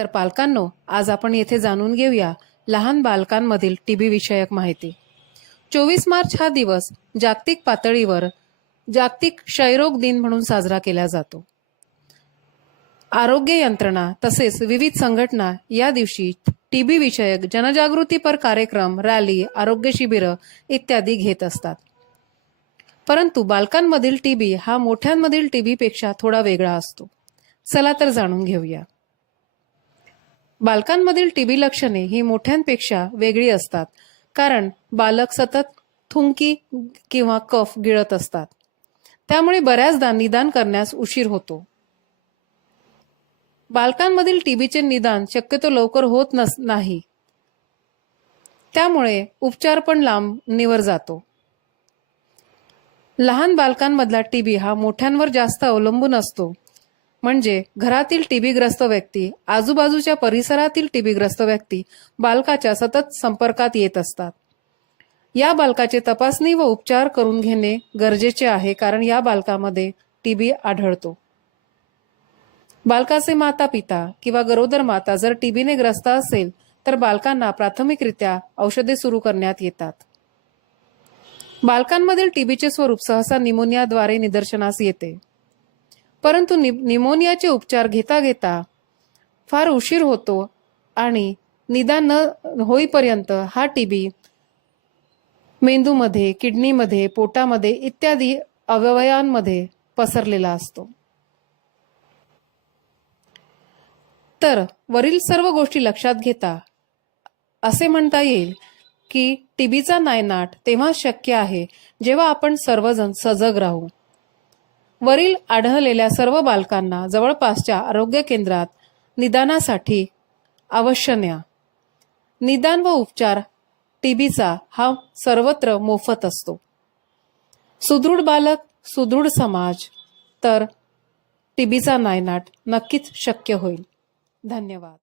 तर पालकांनो आज आपण येथे जाणून घेऊया लहान बालकांमधील टीबी विषयक माहिती. चोवीस मार्च हा दिवस जागतिक पातळीवर जागतिक क्षयरोग दिन म्हणून साजरा केला जातो. आरोग्य यंत्रणा तसेच विविध संघटना या दिवशी टीबी विषयक जनजागृतीपर कार्यक्रम रॅली आरोग्य शिबिरं इत्यादी घेत असतात. परंतु बालकांमधील टीबी हा मोठ्यांमधील टीबीपेक्षा थोडा वेगळा असतो. चला तर जाणून घेऊया. बालकांमधील टीबी लक्षणे ही मोठ्यांपेक्षा वेगळी असतात कारण बालक सतत थुंकी किंवा कफ गिळत असतात. त्यामुळे बऱ्याचदा निदान करण्यास उशीर होतो. बालकांमधील टीबीचे निदान शक्यतो लवकर होत नस नाही. त्यामुळे उपचार पण लांब निवर जातो. लहान बालकांमधला टीबी हा मोठ्यांवर जास्त अवलंबून असतो म्हणजे घरातील टीबीग्रस्त व्यक्ती आजूबाजूच्या परिसरातील टीबीग्रस्त व्यक्ती बालकाच्या सतत संपर्कात येत असतात. या बालकाचे तपासणी व उपचार करून घेणे गरजेचे आहे कारण या बालकामध्ये टीबी आढळतो. बालकाचे माता पिता किंवा गरोदर माता जर टीबीने ग्रस्त असेल तर बालकांना प्राथमिकरित्या औषधे सुरू करण्यात येतात. बालकांमधील टीबीचे स्वरूप सहसा निमोनियाद्वारे निदर्शनास येते. परंतु नि निमोनियाचे उपचार घेता घेता फार उशीर होतो आणि निदान न होईपर्यंत हा टीबी मेंदूमध्ये किडनीमध्ये पोटामध्ये इत्यादी अवयवांमध्ये पसरलेला असतो. तर वरील सर्व गोष्टी लक्षात घेता. असे म्हणता येईल की टीबीचा नायनाट तेव्हा शक्य आहे जेव्हा आपण सर्वजण सजग राहू. वरील आढळलेल्या सर्व बालकांना जवळपासच्या आरोग्य केंद्रात निदानासाठी अवश्य न्या. निदान व उपचार टीबीचा हा सर्वत्र मोफत असतो. सुदृढ बालक सुदृढ समाज तर टीबीचा नायनाट नक्कीच शक्य होईल. धन्यवाद.